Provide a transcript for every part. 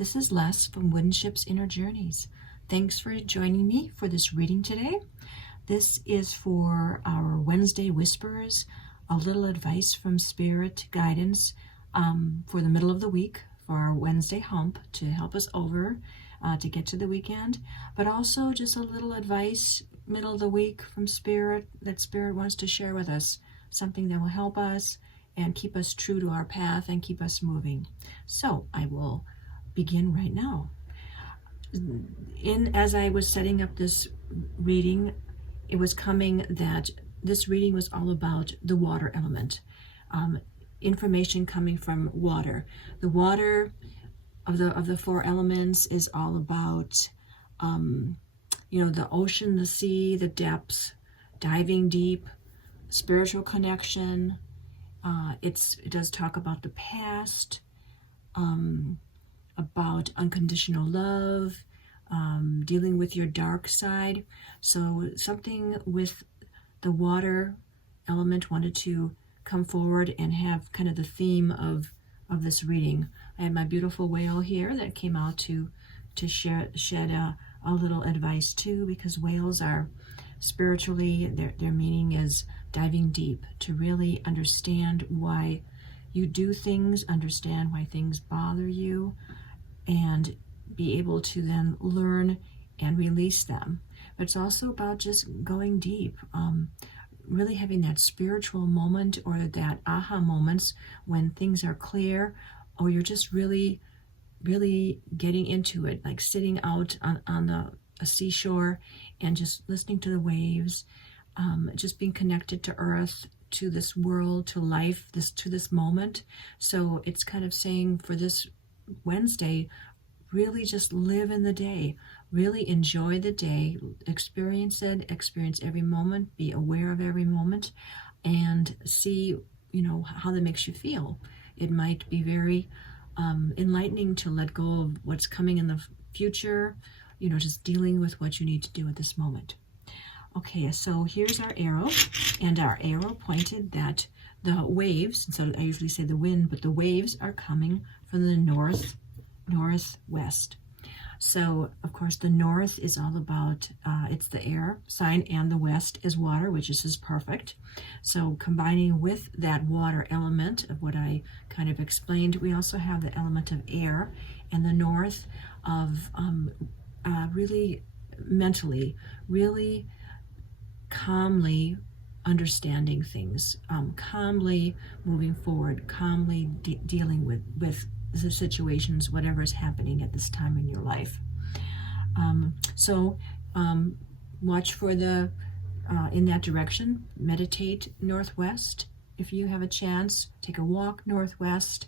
This is Les from Wooden Ship's Inner Journeys. Thanks for joining me for this reading today. This is for our Wednesday Whispers, a little advice from Spirit guidance for the middle of the week, for our Wednesday hump to help us over to get to the weekend, but also just a little advice middle of the week from Spirit that Spirit wants to share with us, something that will help us and keep us true to our path and keep us moving. So I will begin right now. As I was setting up this reading, it was coming that this reading was all about the water element, information coming from water. The water of the four elements is all about the ocean, the sea, the depths, diving deep, spiritual connection. It does talk about the past, about unconditional love, dealing with your dark side. So something with the water element wanted to come forward and have kind of the theme of this reading. I have my beautiful whale here that came out to shed a little advice too, because whales are spiritually, their meaning is diving deep to really understand why you do things, understand why things bother you, and be able to then learn and release them. But it's also about just going deep, really having that spiritual moment or that aha moments when things are clear, or you're just really, really getting into it, like sitting out on a seashore and just listening to the waves, just being connected to earth, to this world, to life, to this moment. So it's kind of saying for this Wednesday, really just live in the day, really enjoy the day, experience it, experience every moment, be aware of every moment, and see, how that makes you feel. It might be very enlightening to let go of what's coming in the future, just dealing with what you need to do at this moment. Okay, so here's our arrow, and our arrow pointed that the waves, so I usually say the wind, but the waves are coming from the northwest. So, of course, the north is all about, it's the air sign, and the west is water, which is perfect. So combining with that water element of what I kind of explained, we also have the element of air, and the north of really mentally, really calmly understanding things, calmly moving forward, calmly dealing with the situations, whatever is happening at this time in your life. Watch for the in that direction. Meditate northwest. If you have a chance, take a walk northwest.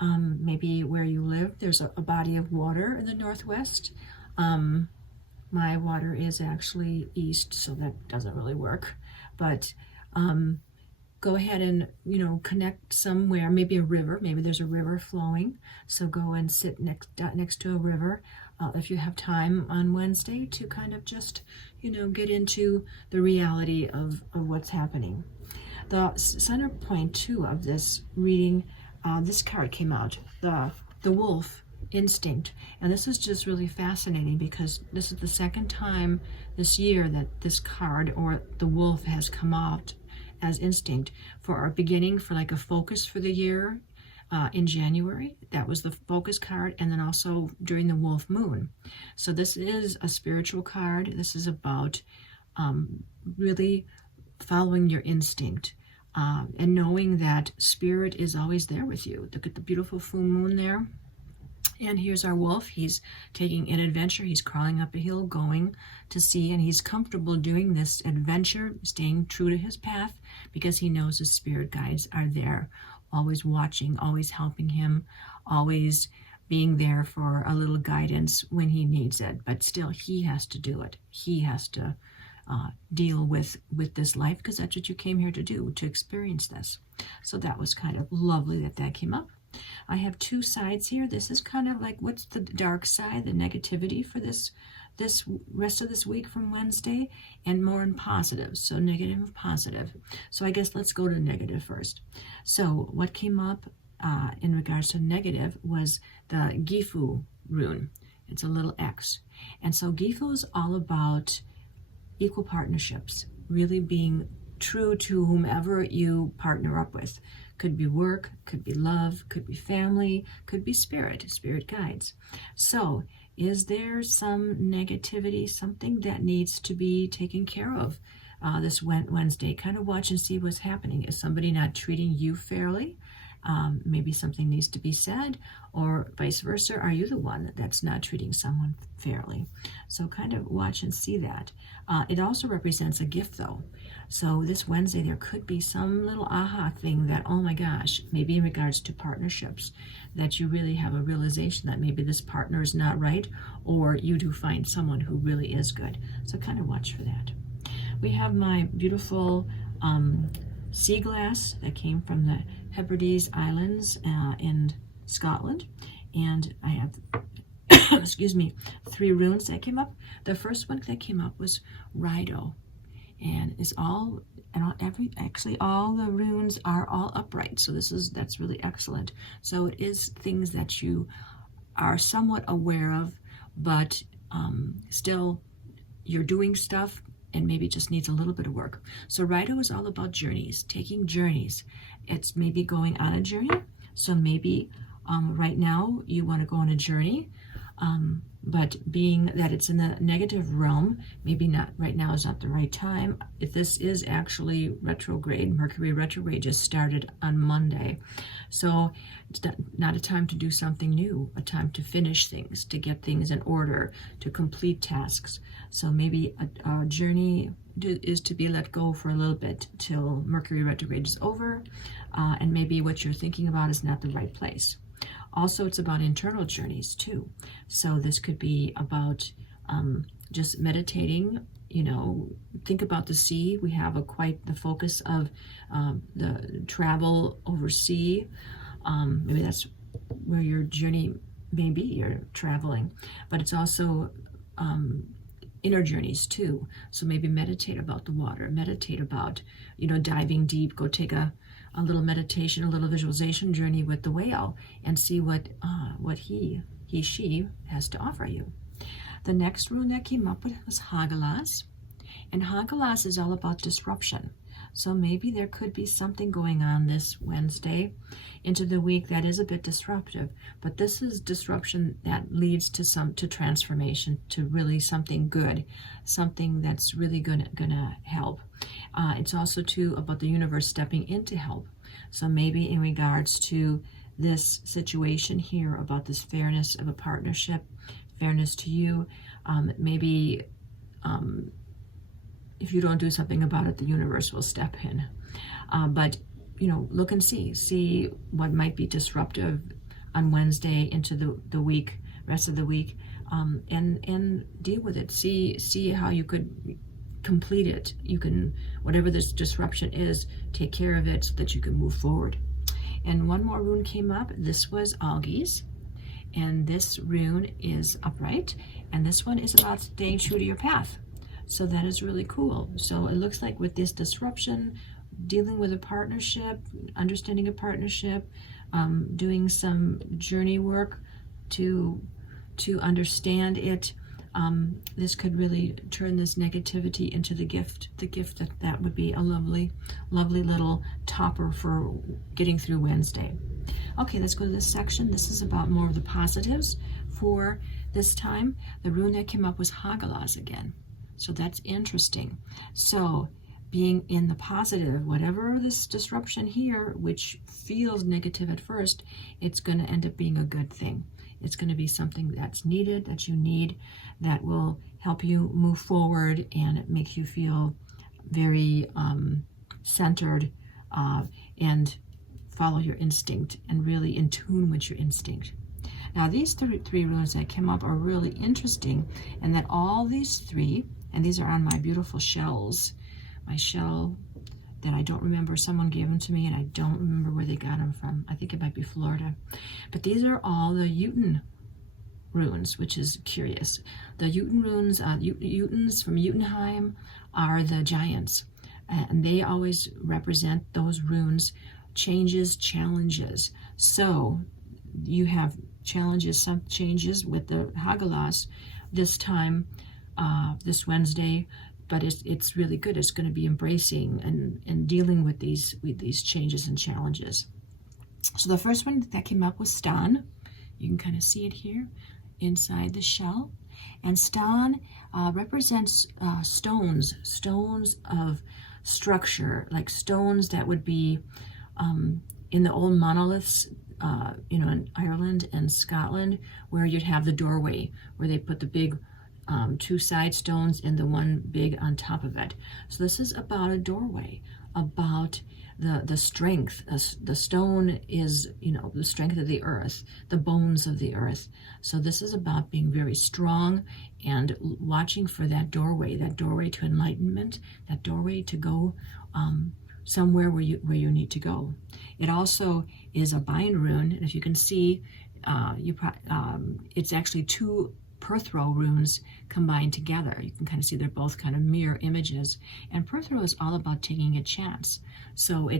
Maybe where you live, there's a body of water in the northwest. My water is actually east, so that doesn't really work. But go ahead and, connect somewhere, maybe a river, maybe there's a river flowing. So go and sit next to a river if you have time on Wednesday to kind of just, get into the reality of what's happening. The center point too of this reading, this card came out, the wolf instinct. And this is just really fascinating because this is the second time this year that this card or the wolf has come out as instinct. For our beginning, for like a focus for the year in January, that was the focus card, and then also during the wolf moon. So this is a spiritual card. This is about really following your instinct and knowing that spirit is always there with you. Look at the beautiful full moon there. And here's our wolf. He's taking an adventure. He's crawling up a hill, going to sea, and he's comfortable doing this adventure, staying true to his path, because he knows his spirit guides are there, always watching, always helping him, always being there for a little guidance when he needs it. But still, he has to do it. He has to deal with this life, because that's what you came here to do, to experience this. So that was kind of lovely that came up. I have two sides here. This is kind of like, what's the dark side, the negativity for this rest of this week from Wednesday, and more in positive. So negative and positive. So I guess let's go to negative first. So what came up in regards to negative was the Gifu rune. It's a little X. And so Gifo is all about equal partnerships, really being true to whomever you partner up with. Could be work, could be love, could be family, could be spirit guides. So is there some negativity, something that needs to be taken care of this Wednesday? Kind of watch and see what's happening. Is somebody not treating you fairly? Maybe something needs to be said, or vice versa. Are you the one that's not treating someone fairly? So kind of watch and see that. It also represents a gift, though. So this Wednesday, there could be some little aha thing that, oh my gosh, maybe in regards to partnerships, that you really have a realization that maybe this partner is not right, or you do find someone who really is good. So kind of watch for that. We have my beautiful sea glass that came from the Hebrides Islands in Scotland, and I have excuse me, 3 runes that came up. The first one that came up was Rido, and it's all the runes are all upright, so that's really excellent. So it is things that you are somewhat aware of, but still you're doing stuff and maybe just needs a little bit of work. So Rido is all about journeys, taking journeys. It's maybe going on a journey. So maybe right now you want to go on a journey, but being that it's in the negative realm, maybe not right now is not the right time. If this is actually retrograde, Mercury retrograde just started on Monday. So it's not a time to do something new, a time to finish things, to get things in order, to complete tasks. So maybe a journey is to be let go for a little bit till Mercury retrograde is over, and maybe what you're thinking about is not the right place. Also, it's about internal journeys too. So this could be about just meditating. Think about the sea. We have quite the focus of the travel overseas. Maybe that's where your journey may be, you're traveling. But it's also inner journeys too. So maybe meditate about the water, meditate about, diving deep, go take a little meditation, a little visualization journey with the whale and see what she has to offer you. The next rune that came up with was Hagalaz. And Hagalaz is all about disruption. So maybe there could be something going on this Wednesday into the week that is a bit disruptive, but this is disruption that leads to transformation, to really something good, something that's really gonna help. It's also too about the universe stepping in to help. So maybe in regards to this situation here about this fairness of a partnership, fairness to you, maybe if you don't do something about it, the universe will step in. But look and see what might be disruptive on Wednesday into the week, rest of the week, and deal with it. See how you could complete it. You can, whatever this disruption is, take care of it so that you can move forward. And one more rune came up. This was Algies, and this rune is upright, and this one is about staying true to your path. So that is really cool. So it looks like with this disruption, dealing with a partnership, understanding a partnership, doing some journey work to understand it, this could really turn this negativity into the gift that would be a lovely little topper for getting through Wednesday. Okay, let's go to this section. This is about more of the positives for this time. The rune that came up was Hagalaz again. So that's interesting. So being in the positive, whatever this disruption here, which feels negative at first, it's going to end up being a good thing. It's going to be something that's needed, that you need, that will help you move forward and make you feel very centered and follow your instinct and really in tune with your instinct. Now these three runes that came up are really interesting, and that all these three, and these are on my beautiful shells, my shell that I don't remember, someone gave them to me and I don't remember where they got them from. I think it might be Florida. But these are all the Jotun runes, which is curious. The Jotun runes, Jotuns from Jotunheim are the giants, and they always represent those runes, changes, challenges. So you have challenges, some changes with the Hagalas this time, this Wednesday, but it's really good. It's going to be embracing and dealing with these changes and challenges. So the first one that came up was Stan. You can kind of see it here inside the shell. And Stan represents stones of structure, like stones that would be in the old monoliths, in Ireland and Scotland, where you'd have the doorway, where they put the big two side stones and the one big on top of it. So this is about a doorway, about the strength. The stone is, the strength of the earth, the bones of the earth. So this is about being very strong and watching for that doorway to enlightenment, that doorway to go somewhere where you need to go. It also is a bind rune, and if you can see, it's actually two Perthro runes combined together. You can kind of see they're both kind of mirror images. And Perthro is all about taking a chance. So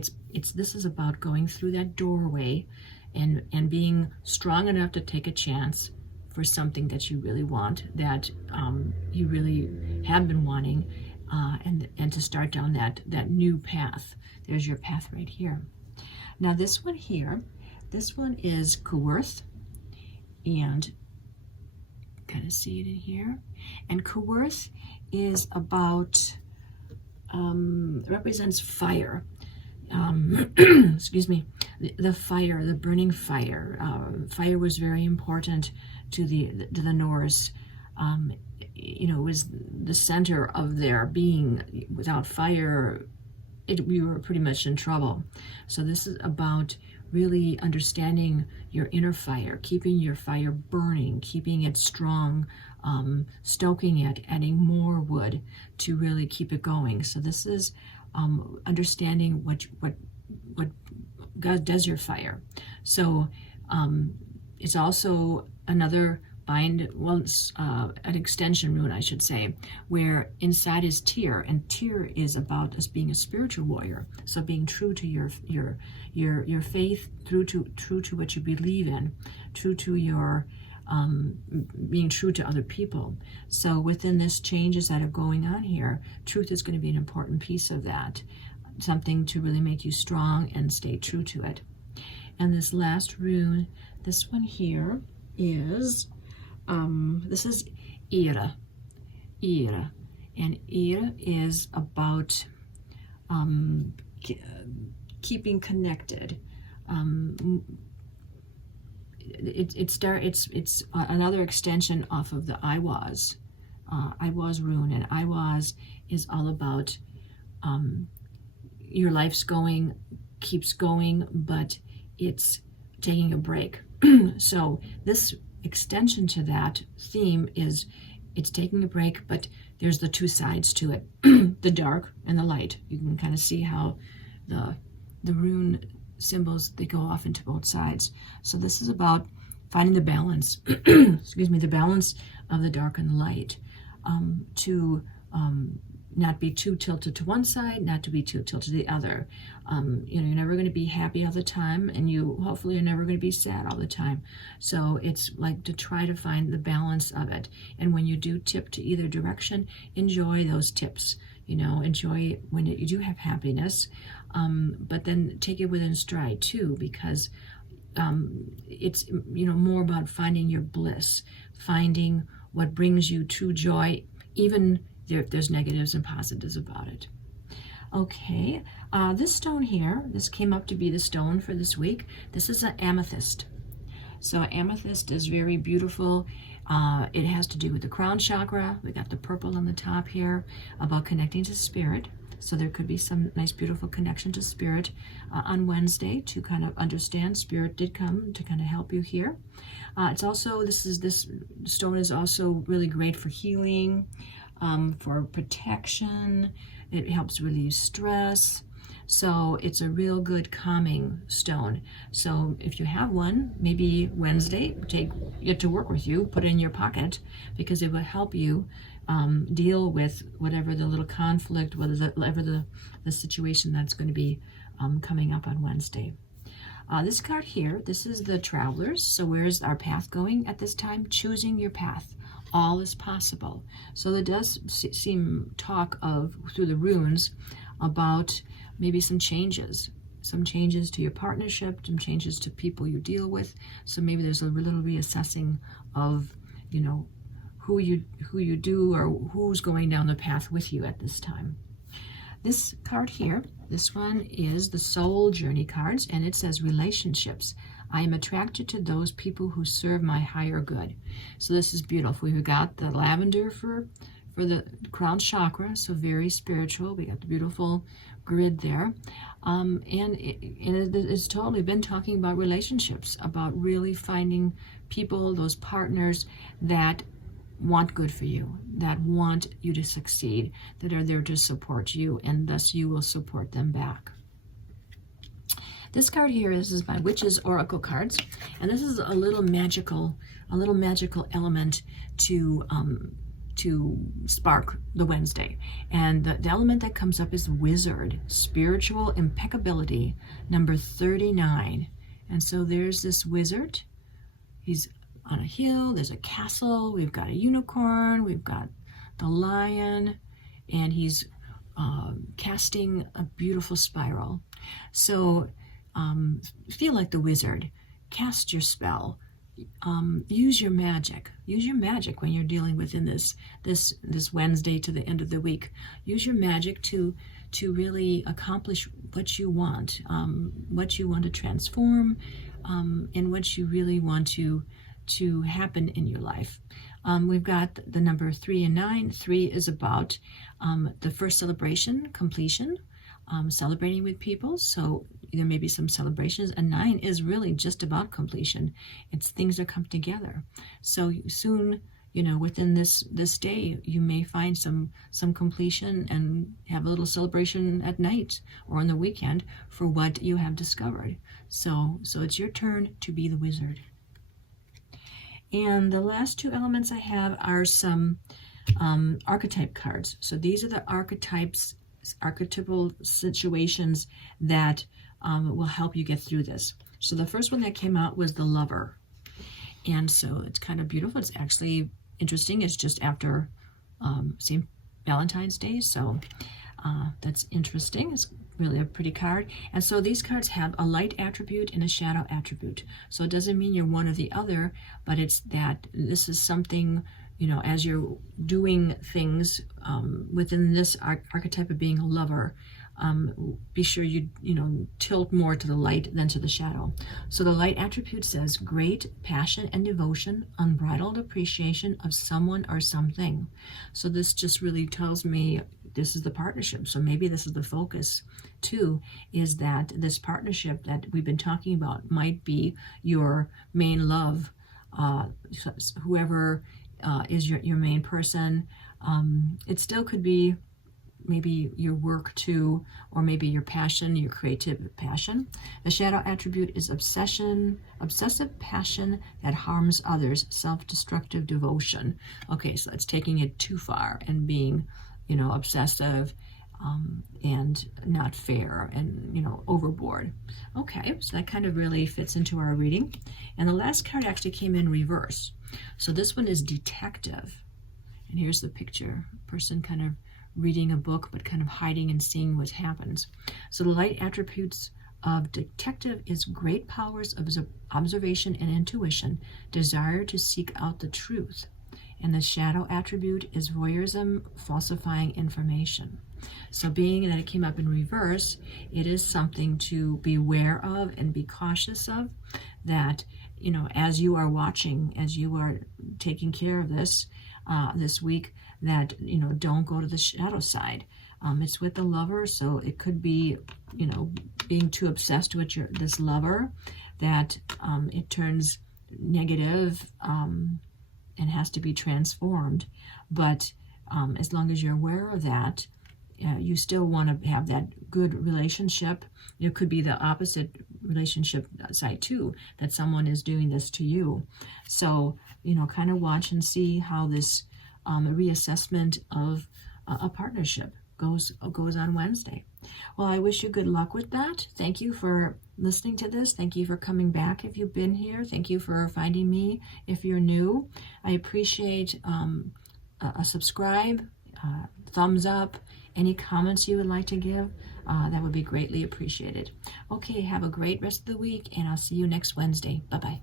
this is about going through that doorway and being strong enough to take a chance for something that you really want, that you really have been wanting, and to start down that new path. There's your path right here. Now this one here, this one is Kuworth, and kind of see it in here. And Kuworth is about, represents fire. Excuse me, the fire, the burning fire. Fire was very important to the Norse. It was the center of their being. Without fire, we were pretty much in trouble. So this is about really understanding your inner fire, keeping your fire burning, keeping it strong, stoking it, adding more wood to really keep it going. So this is understanding what God does your fire. So it's also another bind, an extension rune, I should say, where inside is Tyr, and Tyr is about us being a spiritual warrior. So being true to your faith, true to what you believe in, true to your being true to other people. So within this changes that are going on here, truth is going to be an important piece of that, something to really make you strong and stay true to it. And this last rune, this one here is this is Ira, and Ira is about keeping connected. It's another extension off of the Iwaz rune, and Iwaz is all about your life's keeps going, but it's taking a break. So this extension to that theme is it's taking a break, but there's the two sides to it, the dark and the light. You can kind of see how the rune symbols, they go off into both sides. So this is about finding the balance, excuse me, the balance of the dark and the light, to not be too tilted to one side, not to be too tilted to the other. You're never going to be happy all the time, and you hopefully are never going to be sad all the time. So it's like to try to find the balance of it. And when you do tip to either direction, enjoy those tips. Enjoy when you do have happiness, but then take it within stride too, because it's more about finding your bliss, finding what brings you true joy, even if there's negatives and positives about it. Okay, this stone here, this came up to be the stone for this week. This is an amethyst. So amethyst is very beautiful. It has to do with the crown chakra. We got the purple on the top here, about connecting to spirit. So there could be some nice, beautiful connection to spirit on Wednesday to kind of understand. Spirit did come to kind of help you here. It's also, this stone is also really great for healing, for protection. It helps relieve stress. So it's a real good calming stone. So if you have one, maybe Wednesday, take it to work with you, put it in your pocket, because it will help you deal with whatever the little conflict, whatever the situation that's going to be coming up on Wednesday. This card here, this is the Travelers. So where's our path going at this time? Choosing your path. All is possible. So there does seem talk of, through the runes, about maybe some changes to your partnership, some changes to people you deal with. So maybe there's a little reassessing of, you know, who you do, or who's going down the path with you at this time. This card here, this one is the Soul Journey cards, and it says relationships. I am attracted to those people who serve my higher good. So this is beautiful. We've got the lavender for the crown chakra, so very spiritual. We got the beautiful grid there. And it's totally been talking about relationships, about really finding people, those partners that want good for you, that want you to succeed, that are there to support you, and thus you will support them back. This card here, this is my Witch's Oracle cards, and this is a little magical element to spark the Wednesday. And the element that comes up is Wizard, spiritual impeccability, number 39. And so there's this wizard. He's on a hill, there's a castle, we've got a unicorn, we've got the lion, and he's casting a beautiful spiral. So feel like the wizard, cast your spell, use your magic when you're dealing within this Wednesday to the end of the week. Use your magic to really accomplish what you want to transform, and what you really want to happen in your life. We've got the number 3 and 9. 3 is about the first celebration, completion, celebrating with people. So there may be some celebrations. And 9 is really just about completion. It's things that come together. So soon, you know, within this day, you may find some completion and have a little celebration at night or on the weekend for what you have discovered. So it's your turn to be the wizard. And the last 2 elements I have are some archetype cards. So these are the archetypes, archetypal situations that will help you get through this. So the first one that came out was the Lover. And so it's kind of beautiful. It's actually interesting. It's just after St. Valentine's Day. So that's interesting. It's really a pretty card. And so these cards have a light attribute and a shadow attribute. So it doesn't mean you're one or the other, but it's that this is something, you know, as you're doing things within this archetype of being a lover, be sure you tilt more to the light than to the shadow. So the light attribute says great passion and devotion, unbridled appreciation of someone or something. So this just really tells me this is the partnership. So maybe this is the focus too, is that this partnership that we've been talking about might be your main love, whoever is your main person. It still could be maybe your work too, or maybe your passion, your creative passion. The shadow attribute is obsessive passion that harms others, self-destructive devotion. Okay, so that's taking it too far and being, obsessive and not fair and, overboard. Okay, so that kind of really fits into our reading. And the last card actually came in reverse. So this one is detective. And here's the picture, person kind of reading a book, but kind of hiding and seeing what happens. So the light attributes of detective is great powers of observation and intuition, desire to seek out the truth. And the shadow attribute is voyeurism, falsifying information. So being that it came up in reverse, it is something to be aware of and be cautious of, that, as you are watching, as you are taking care of this week, that, don't go to the shadow side. It's with the lover, so it could be, being too obsessed with this lover, that it turns negative and has to be transformed. But as long as you're aware of that, you still want to have that good relationship. It could be the opposite relationship side too, that someone is doing this to you. So, kind of watch and see how this reassessment of a partnership goes on Wednesday. Well, I wish you good luck with that. Thank you for listening to this. Thank you for coming back if you've been here. Thank you for finding me if you're new. I appreciate a subscribe, thumbs up, any comments you would like to give. That would be greatly appreciated. Okay, have a great rest of the week, and I'll see you next Wednesday. Bye-bye.